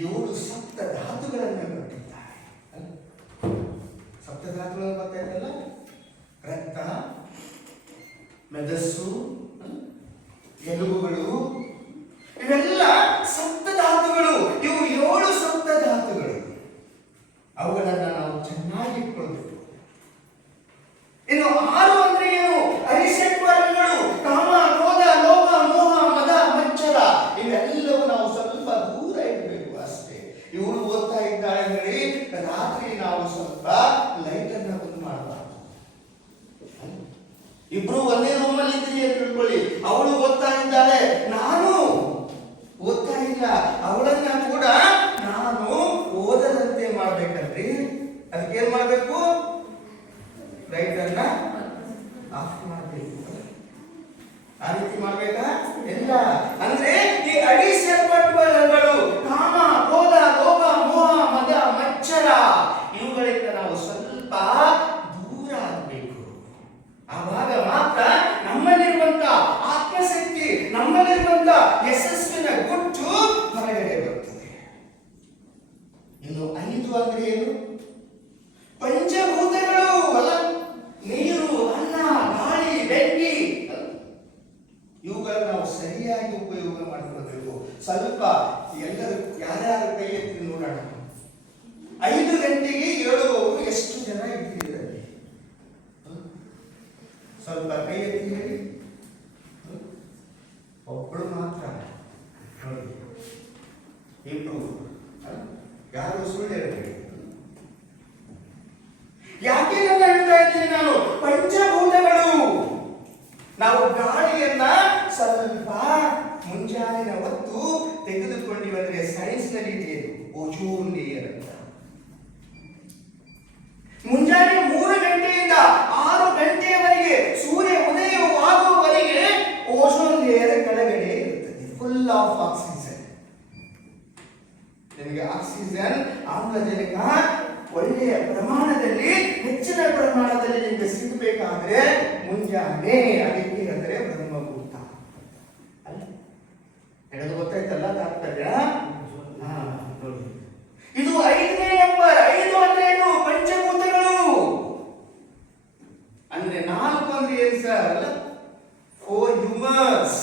ಏಳು ಸಪ್ತ ಧಾತುಗಳನ್ನು ಕೊಟ್ಟಿದ್ದಾರೆ. ಸಪ್ತ ಧಾತುಗಳು ಗೊತ್ತಾಯ್ತಲ್ಲ, ರಕ್ತ, ಮೆದಸ್ಸು, ಎಲುಬುಗಳು, ಇವೆಲ್ಲ ಸಪ್ತ ಧಾತುಗಳು. ಇವು ಏಳು ಸಪ್ತ ಧಾತುಗಳು. ಅವುಗಳನ್ನು ನಾವು ಚೆನ್ನಾಗಿ ಇಟ್ಕೊಳ್ಬೇಕು. ಇನ್ನು ಆರು ಅಂದ್ರೆ ಏನು? ಅರಿಷಡ್ವರ್ಗಗಳು, ಕಾಮ, ಕ್ರೋಧ, ಲೋಭ, ಮೋಹ, ಮದ, ಮಚ್ಚರ. ಇವೆಲ್ಲವೂ ನಾವು ಸ್ವಲ್ಪ ದೂರ ಇಡಬೇಕು ಅಷ್ಟೇ. ಇವಳು ಓದ್ತಾ ಇದ್ದಾಳೆ ಹೇಳಿ ರಾತ್ರಿ ನಾವು ಸ್ವಲ್ಪ ಲೈಟ್ ಅನ್ನ ಬಂದ್ ಮಾಡಬಾರ್ದು. ಇಬ್ರು ಒಂದೇ ರೂಮಲ್ಲಿ ಇದ್ದೀರಿ ಅಂತ ತಿಳ್ಕೊಳ್ಳಿ. ಅವಳು ಓದ್ತಾ ಇದ್ದಾಳೆ, ನಾನು ಓದ್ತಾ ಇಲ್ಲ. ಅವಳನ್ನ ಕೂಡ ನಾನು ಓದದಂತೆ ಮಾಡ್ಬೇಕಲ್ರಿ. ಅದಕ್ಕೆ ಏನ್ ಮಾಡ್ಬೇಕು? ಲೈಟ್ ಅನ್ನ ಆಫ್ ಮಾಡಬೇಕು. ಆ ರೀತಿ ಮಾಡ್ಬೇಕಾ? ಇಲ್ಲ. ಅಂದ್ರೆ ಈ ಅಡಿಷಡ್ವರ್ಗಗಳು ಕಾಮ, ಕ್ರೋಧ, ಲೋಭ, ಮೋಹ, ಮದ, ಮಚ್ಚರ ಇವುಗಳಿಂದ ನಾವು ಸ್ವಲ್ಪ ದೂರ ಆಗಬೇಕು. ಆವಾಗ ಮಾತ್ರ ನಮ್ಮಲ್ಲಿರುವಂತ ಆತ್ಮಶಕ್ತಿ, ನಮ್ಮಲ್ಲಿರುವಂತ ಯಶಸ್ಸಿನ ಗುಟ್ಟು ಹೊರಗಡೆ ಬರುತ್ತದೆ. ಇನ್ನು 5 ಅಂದ್ರೆ ಏನು? ಪಂಚಭೂತಗಳು ಅಲ್ಲ, ನೀರು, ಅನ್ನ, ಗಾಳಿ, ಬೆಂಕಿ, ಇವುಗಳನ್ನು ನಾವು ಸರಿಯಾಗಿ ಉಪಯೋಗ ಮಾಡಿಕೊಳ್ಬೇಕು. ಸ್ವಲ್ಪ ಎಲ್ಲರೂ ಯಾರ್ಯಾರ ಕೈ ಎತ್ತಿ ನೋಡೋಣ. 5 ಗಂಟೆಗೆ ಏಳುವವರು ಎಷ್ಟು ಜನ ಇದ್ದೀರಿ? ಸ್ವಲ್ಪ ಕೈ ಎತ್ತಿ ಹೇಳಿ. ಒಬ್ಬಳು ಮಾತ್ರ ನೋಡಿ, ಇಬ್ರು, ಯಾರು ಸುಳ್ಳು ಹೇಳ್ಬೇಡಿ. ಯಾಕೆ ನನ್ನ ಹೇಳ್ತಾ ಇದ್ದೀನಿ ನಾನು? ಪಂಚಭೂತಗಳು. ನಾವು ಗಾಳಿಯನ್ನ ಸ್ವಲ್ಪ ಮುಂಜಾನಿನ ಹೊತ್ತು ತೆಗೆದುಕೊಂಡಿವಂದ್ರೆ ಸೈನ್ಸ್ ನಲ್ಲಿ ಇದೆ ಓಜೋನ್ ಲೇಯರ್ ಅಂತ. ಮುಂಜಾನೆ 3 ಗಂಟೆಯಿಂದ 6 ಗಂಟೆಯವರೆಗೆ ಸೂರ್ಯ ಉದಯವಾಗುವವರೆಗೆ ಓಜೋನ್ ಲೇಯರ್ ಕೆಳಗಡೆ ಇರುತ್ತದೆ, ಫುಲ್ ಆಫ್ ಆಕ್ಸಿಜನ್. ನಿಮಗೆ ಆಕ್ಸಿಜನ್, ಆಮ್ಲಜನಕ ಒಳ್ಳೆಯ ಪ್ರಮಾಣದಲ್ಲಿ, ಹೆಚ್ಚಿನ ಪ್ರಮಾಣದಲ್ಲಿ ನಿಮಗೆ ಸಿಗಬೇಕಾದ್ರೆ ಮುಂಜಾನೆ. ಅದಕ್ಕೆ ಅಂದರೆ ಬ್ರಹ್ಮಭೂತ ಅಲ್ಲ. ಹೇಳೋದು ಗೊತ್ತಾಯ್ತಲ್ಲ ತಾತ್ಪರ್ಯ? ನೋಡಿ, ಇದು 5ನೇ ನಂಬರ್. 5 ಅಂದ್ರೆ ಏನು? ಪಂಚಭೂತಗಳು. ಅಂದ್ರೆ 4 ಅಂದ್ರೆ ಏನ್ ಸರ್? 4 ಹ್ಯೂಮರ್ಸ್.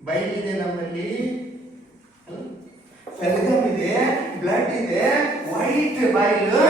ಬೈಲಿದೆ ನಮ್ಮಲ್ಲಿ, ಫೆಲ್ಗಮ್ ಇದೆ, ಬ್ಲಡ್ ಇದೆ, ವೈಟ್ ಬೈಲ್.